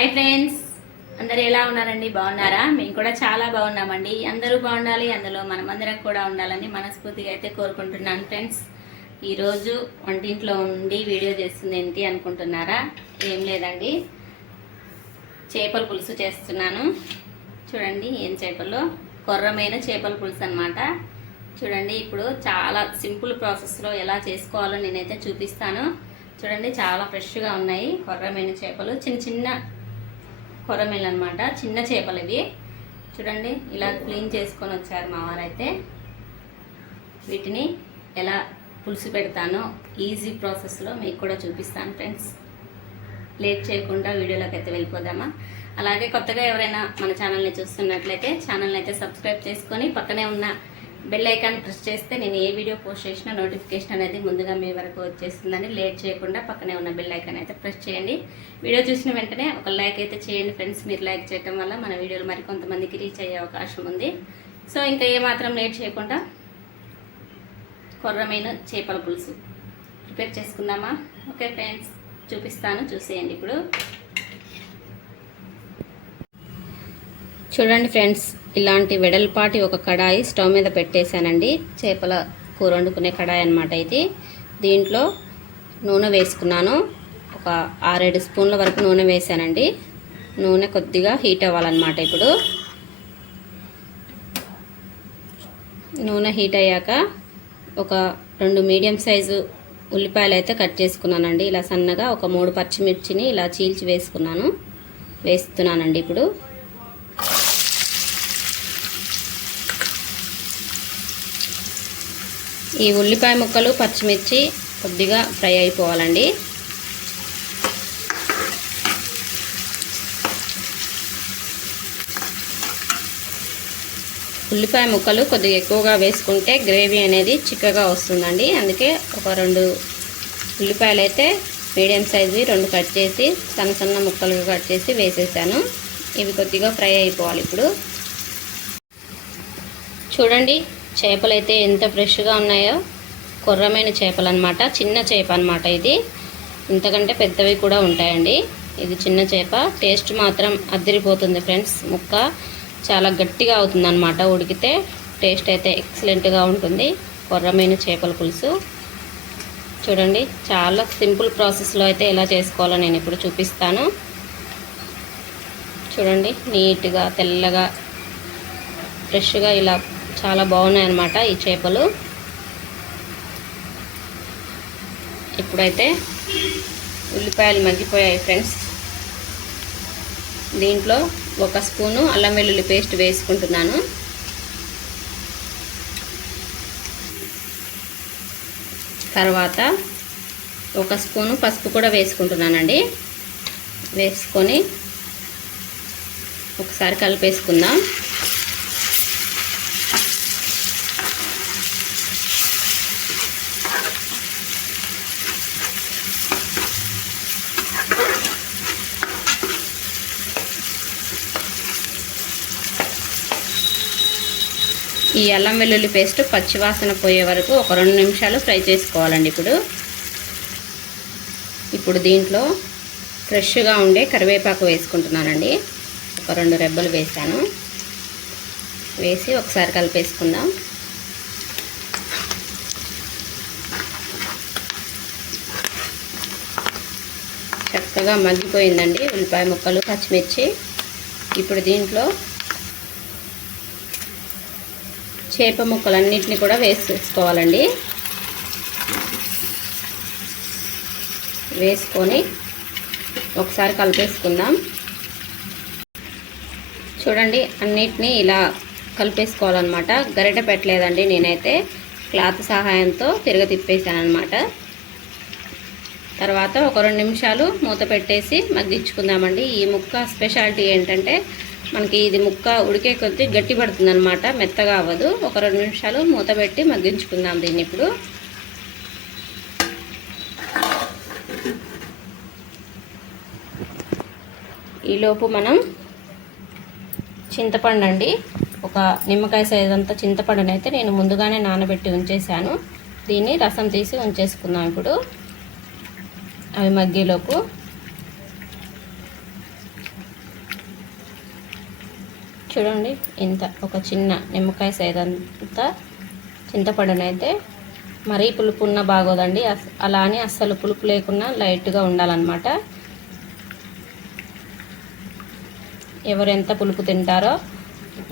Hi friends, అందరు ఎలా ఉన్నారండి? బాగున్నారా? మేము కూడా చాలా బాగున్నామండి. అందరూ బాగుండాలి, అందులో మనమందరం కూడా ఉండాలని మనస్ఫూర్తిగా అయితే కోరుకుంటున్నాను. ఫ్రెండ్స్, ఈరోజు వంటింట్లో ఉండి వీడియో చేస్తుంది ఏంటి అనుకుంటున్నారా? ఏం లేదండి, చేపల పులుసు చేస్తున్నాను. చూడండి, ఏం చేపలు, కొర్రమైన చేపల పులుసు అన్నమాట. చూడండి, ఇప్పుడు చాలా సింపుల్ ప్రాసెస్లో ఎలా చేసుకోవాలో నేనైతే చూపిస్తాను. చూడండి, చాలా ఫ్రెష్గా ఉన్నాయి కొర్రమైన చేపలు. చిన్న చిన్న కొర్రమీలు అనమాట, చిన్న చేపలు ఇవి. చూడండి, ఇలా క్లీన్ చేసుకొని వచ్చారు మా వారైతే. వీటిని ఎలా పులుసు పెడతానో ఈజీ ప్రాసెస్లో మీకు కూడా చూపిస్తాను ఫ్రెండ్స్. లేట్ చేయకుండా వీడియోలోకి అయితే వెళ్ళిపోదామా? అలాగే కొత్తగా ఎవరైనా మన ఛానల్ని చూస్తున్నట్లయితే ఛానల్ని అయితే సబ్స్క్రైబ్ చేసుకొని పక్కనే ఉన్న బెల్ ఐకాన్ ప్రెస్ చేస్తే నేను ఏ వీడియో పోస్ట్ చేసినా నోటిఫికేషన్ అనేది ముందుగా మీ వరకు వచ్చేస్తుందని. లేట్ చేయకుండా పక్కనే ఉన్న బెల్ ఐకాన్ అయితే ప్రెస్ చేయండి. వీడియో చూసిన వెంటనే ఒక లైక్ అయితే చేయండి ఫ్రెండ్స్. మీరు లైక్ చేయడం వల్ల మన వీడియోలు మరికొంతమందికి రీచ్ అయ్యే అవకాశం ఉంది. సో ఇంకా ఏమాత్రం లేట్ చేయకుండా కొర్రమైన చేపల పులుసు ప్రిపేర్ చేసుకుందామా? ఓకే ఫ్రెండ్స్, చూపిస్తాను, చూసేయండి. ఇప్పుడు చూడండి ఫ్రెండ్స్, ఇలాంటి వెడల్పాటి ఒక కడాయి స్టవ్ మీద పెట్టేశానండి. చేపల కూర వండుకునే కడాయి అన్నమాట ఇది. దీంట్లో నూనె వేసుకున్నాను. ఒక 6-7 స్పూన్ల వరకు నూనె వేసానండి. నూనె కొద్దిగా హీట్ అవ్వాలన్నమాట. ఇప్పుడు నూనె హీట్ అయ్యాక ఒక 2 మీడియం సైజు ఉల్లిపాయలు అయితే కట్ చేసుకున్నానండి. ఇలా సన్నగా ఒక 3 పచ్చిమిర్చిని ఇలా చీల్చి వేస్తున్నానండి. ఇప్పుడు ఈ ఉల్లిపాయ ముక్కలు పచ్చిమిర్చి కొద్దిగా ఫ్రై అయిపోవాలండి. ఉల్లిపాయ ముక్కలు కొద్దిగా ఎక్కువగా వేసుకుంటే గ్రేవీ అనేది చిక్కగా వస్తుందండి. అందుకే ఒక 2 ఉల్లిపాయలు అయితే మీడియం సైజువి 2 కట్ చేసి సన్న సన్న ముక్కలుగా కట్ చేసి వేసేసాను. ఇవి కొద్దిగా ఫ్రై అయిపోవాలి. ఇప్పుడు చూడండి, చేపలు అయితే ఎంత ఫ్రెష్గా ఉన్నాయో. కొర్రమైన చేపలు అనమాట, చిన్న చేప అనమాట ఇది. ఇంతకంటే పెద్దవి కూడా ఉంటాయండి. ఇది చిన్న చేప. టేస్ట్ మాత్రం అదిరిపోతుంది ఫ్రెండ్స్. ముక్క చాలా గట్టిగా అవుతుంది అనమాట. ఉడికితే టేస్ట్ అయితే ఎక్సలెంట్గా ఉంటుంది కొర్రమైన చేపల పులుసు. చూడండి, చాలా సింపుల్ ప్రాసెస్లో అయితే ఎలా చేసుకోవాలో నేను ఇప్పుడు చూపిస్తాను. చూడండి, నీట్గా తెల్లగా ఫ్రెష్గా ఇలా చాలా బాగున్నాయి అన్నమాట ఈ చేపలు. ఇప్పుడైతే ఉల్లిపాయలు మగ్గిపోయాయి ఫ్రెండ్స్. దీంట్లో 1 స్పూను అల్లం వెల్లుల్లి పేస్ట్ వేసుకుంటున్నాను. తర్వాత 1 స్పూను పసుపు కూడా వేసుకుంటున్నానండి. వేసుకొని ఒకసారి కలిపేసుకుందాం. ఈ అల్లం వెల్లుల్లి పేస్ట్ పచ్చివాసన పోయే వరకు ఒక 2 నిమిషాలు ఫ్రై చేసుకోవాలండి. ఇప్పుడు దీంట్లో ఫ్రెష్గా ఉండే కరివేపాకు వేసుకుంటున్నానండి. ఒక 2 రెబ్బలు వేసాను. వేసి ఒకసారి కలిపేసుకుందాం. చక్కగా మగ్గిపోయిందండి ఉల్లిపాయ ముక్కలు పచ్చిమిర్చి. ఇప్పుడు దీంట్లో చేప ముక్కలన్నిటిని కూడా వేసుకోవాలండి. వేసుకొని ఒకసారి కలిపేసుకుందాం. చూడండి, అన్నిటినీ ఇలా కలిపేసుకోవాలన్నమాట. గరిటె పెట్టలేదండి నేనైతే, క్లాత్ సహాయంతో తిప్పేసాను అనమాట. తర్వాత ఒక 2 నిమిషాలు మూత పెట్టేసి మగ్గించుకుందామండి. ఈ ముక్క స్పెషాలిటీ ఏంటంటే మనకి ఇది ముక్క ఉడికే కొద్దీ గట్టి పడుతుంది అనమాట, మెత్తగా అవ్వదు. ఒక 2 నిమిషాలు మూత పెట్టి మగ్గించుకుందాం దీన్ని. ఇప్పుడు ఈలోపు మనం చింతపండు అండి, ఒక నిమ్మకాయ సైజ్ అంతా చింతపండుని అయితే నేను ముందుగానే నానబెట్టి ఉంచేసాను. దీన్ని రసం తీసి ఉంచేసుకుందాం. ఇప్పుడు అవి మగ్గేలోపు చూడండి ఇంత ఒక చిన్న నిమ్మకాయ సైజ్ అంతా చింతపండునైతే మరీ పులుపు ఉన్న బాగోదండి, అలా అని అస్సలు పులుపు లేకుండా లైట్గా ఉండాలన్నమాట. ఎవరు ఎంత పులుపు తింటారో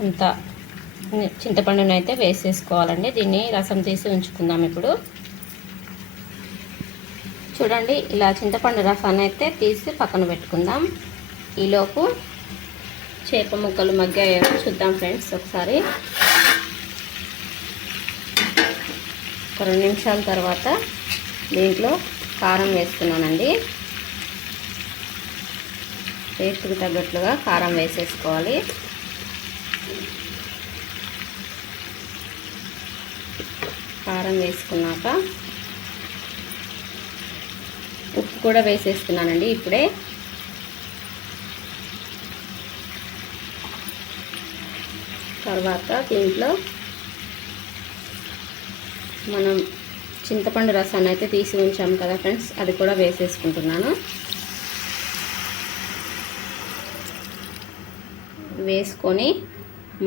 అంత చింతపండుని అయితే వేసేసుకోవాలండి. దీన్ని రసం తీసి ఉంచుకుందాం. ఇప్పుడు చూడండి ఇలా చింతపండు రసాన్ని అయితే తీసి పక్కన పెట్టుకుందాం. ఈలోపు చేప ముక్కలు మగ్గాయో చూద్దాం ఫ్రెండ్స్. ఒకసారి ఒక 2 నిమిషాల తర్వాత దీంట్లో కారం వేస్తున్నానండి. టేస్ట్కి తగ్గట్లుగా కారం వేసేసుకోవాలి. కారం వేసుకున్నాక ఉప్పు కూడా వేసేస్తున్నానండి ఇప్పుడే. తర్వాత దీంట్లో మనం చింతపండు రసాన్ని అయితే తీసి ఉంచాము కదా ఫ్రెండ్స్, అది కూడా వేసేసుకుంటున్నాను. వేసుకొని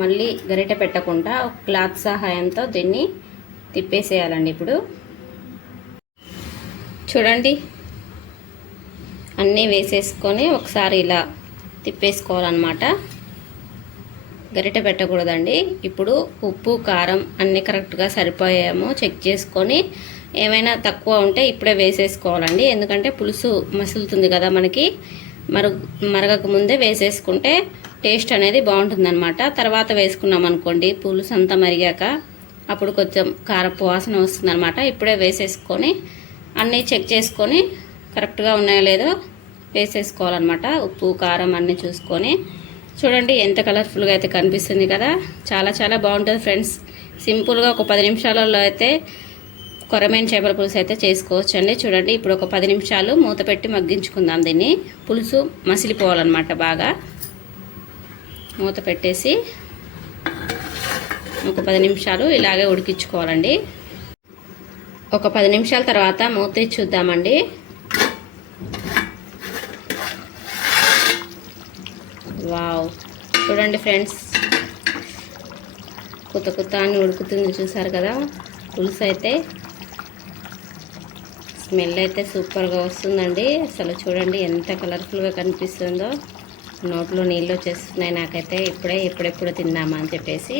మళ్ళీ గరిటె పెట్టకుండా ఒక క్లాత్ సహాయంతో దీన్ని తిప్పేసేయాలండి. ఇప్పుడు చూడండి అన్నీ వేసేసుకొని ఒకసారి ఇలా తిప్పేసుకోవాలన్నమాట. గరిటె పెట్టకూడదండి. ఇప్పుడు ఉప్పు కారం అన్నీ కరెక్ట్గా సరిపోయామో చెక్ చేసుకొని ఏమైనా తక్కువ ఉంటే ఇప్పుడే వేసేసుకోవాలండి. ఎందుకంటే పులుసు మసులుతుంది కదా మనకి, మరగక ముందే వేసేసుకుంటే టేస్ట్ అనేది బాగుంటుందన్నమాట. తర్వాత వేసుకున్నాం అనుకోండి పులుసు అంతా మరిగాక అప్పుడు కొంచెం కారపు వాసన వస్తుందన్నమాట. ఇప్పుడే వేసేసుకొని అన్నీ చెక్ చేసుకొని కరెక్ట్గా ఉన్నాయో లేదో వేసేసుకోవాలన్నమాట. ఉప్పు కారం అన్నీ చూసుకొని చూడండి ఎంత కలర్ఫుల్గా అయితే కనిపిస్తుంది కదా, చాలా చాలా బాగుంటుంది ఫ్రెండ్స్. సింపుల్గా ఒక 10 నిమిషాలలో అయితే కొరమేను చేపల పులుసు అయితే చేసుకోవచ్చు అండి. చూడండి ఇప్పుడు ఒక 10 నిమిషాలు మూత పెట్టి మగ్గించుకుందాం. దీన్ని పులుసు మసిలిపోవాలన్నమాట. బాగా మూత పెట్టేసి ఒక 10 నిమిషాలు ఇలాగే ఉడికించుకోవాలండి. ఒక 10 నిమిషాల తర్వాత మూత తీసి చూద్దామండి. వావ్, చూడండి ఫ్రెండ్స్ కొత్త అని ఉడుకుతుంది చూసారు కదా. పులుసు అయితే స్మెల్ అయితే సూపర్గా వస్తుందండి. అసలు చూడండి ఎంత కలర్ఫుల్గా కనిపిస్తుందో, నోట్లో నీళ్ళు వచ్చేస్తున్నాయి నాకైతే ఎప్పుడెప్పుడు తిందామా అని చెప్పేసి.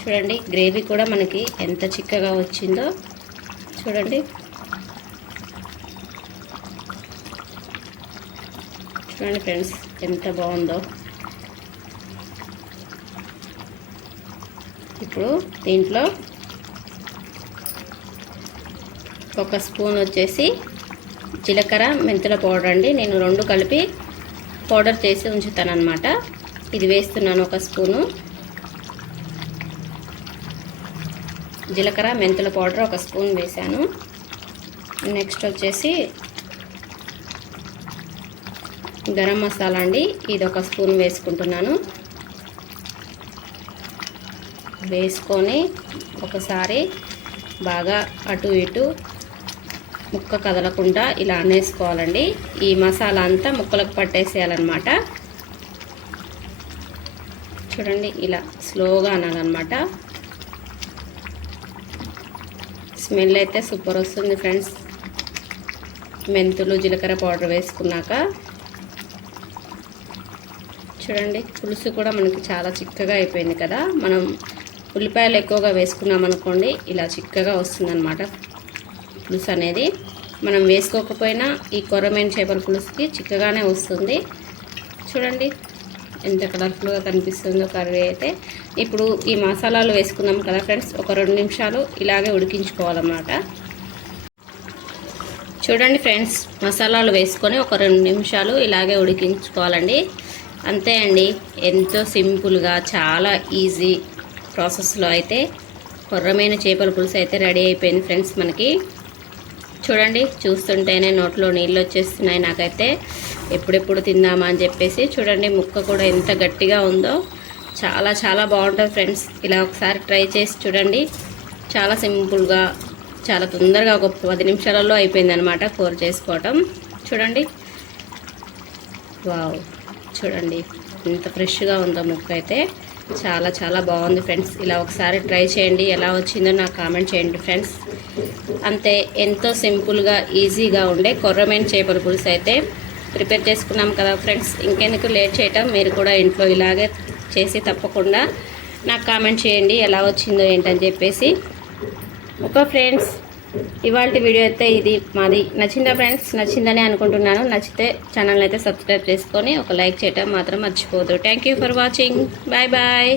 చూడండి గ్రేవీ కూడా మనకి ఎంత చిక్కగా వచ్చిందో చూడండి. చూడండి ఫ్రెండ్స్ ఎంత బాగుందో. ఇప్పుడు దీంట్లో ఒక స్పూన్ వచ్చేసి జీలకర్ర మెంతుల పౌడర్ అండి. నేను 2 కలిపి పౌడర్ చేసి ఉంచుతాను అన్నమాట. ఇది వేస్తున్నాను. ఒక స్పూను జీలకర్ర మెంతుల పౌడర్ ఒక స్పూన్ వేసాను. నెక్స్ట్ వచ్చేసి గరం మసాలా అండి, ఇది ఒక స్పూన్ వేసుకుంటున్నాను. వేసుకొని ఒకసారి బాగా అటు ఇటు ముక్క కదలకుండా ఇలా అనేసుకోవాలండి. ఈ మసాలా అంతా ముక్కలకు పట్టేసేయాలన్నమాట. చూడండి ఇలా స్లోగా అనాలన్నమాట. స్మెల్ అయితే సూపర్ వస్తుంది ఫ్రెండ్స్. మెంతులు జీలకర్ర పౌడర్ వేసుకున్నాక చూడండి పులుసు కూడా మనకి చాలా చిక్కగా అయిపోయింది కదా. మనం ఉల్లిపాయలు ఎక్కువగా వేసుకున్నాం అనుకోండి ఇలా చిక్కగా వస్తుందన్నమాట పులుసు అనేది. మనం వేసుకోకపోయినా ఈ కొరమేను చేపల పులుసుకి చిక్కగానే వస్తుంది. చూడండి ఎంత కలర్ఫుల్గా కనిపిస్తుందో కర్రీ అయితే. ఇప్పుడు ఈ మసాలాలు వేసుకున్నాం కదా ఫ్రెండ్స్, ఒక 2 నిమిషాలు ఇలాగే ఉడికించుకోవాలన్నమాట. చూడండి ఫ్రెండ్స్ మసాలాలు వేసుకొని ఒక 2 నిమిషాలు ఇలాగే ఉడికించుకోవాలండి. అంతే అండి, ఎంతో సింపుల్గా చాలా ఈజీ ప్రాసెస్లో అయితే కొర్రమేను చేపల పులుసు అయితే రెడీ అయిపోయింది ఫ్రెండ్స్ మనకి. చూడండి చూస్తుంటేనే నోట్లో నీళ్ళు వచ్చేస్తున్నాయి నాకైతే, ఎప్పుడెప్పుడు తిందామా అని చెప్పేసి. చూడండి ముక్క కూడా ఎంత గట్టిగా ఉందో, చాలా చాలా బాగుంటుంది ఫ్రెండ్స్. ఇలా ఒకసారి ట్రై చేసి చూడండి. చాలా సింపుల్గా చాలా తొందరగా ఒక 10 నిమిషాలలో అయిపోయింది అనమాట కూర చేసుకోవటం. చూడండి వావ్, చూడండి ఎంత ఫ్రెష్గా ఉందో ముక్క అయితే చాలా చాలా బాగుంది ఫ్రెండ్స్. ఇలా ఒకసారి ట్రై చేయండి, ఎలా వచ్చిందో నాకు కామెంట్ చేయండి ఫ్రెండ్స్. అంతే, ఎంతో సింపుల్గా ఈజీగా ఉండే కొర్రమీను చేపల పులుసు అయితే ప్రిపేర్ చేసుకున్నాం కదా ఫ్రెండ్స్. ఇంకెందుకు లేట్ చేయటం, మీరు కూడా ఇంట్లో ఇలాగే చేసి తప్పకుండా నాకు కామెంట్ చేయండి ఎలా వచ్చిందో ఏంటని చెప్పేసి. ఓకే ఫ్రెండ్స్, ఇవాళ వీడియో అయితే ఇది మాది. నచ్చిందా ఫ్రెండ్స్? నచ్చిందని అనుకుంటున్నాను. నచ్చితే ఛానల్ అయితే సబ్స్క్రైబ్ చేసుకొని ఒక లైక్ చేయటం మాత్రం మర్చిపోదు. Thank you for watching. Bye bye.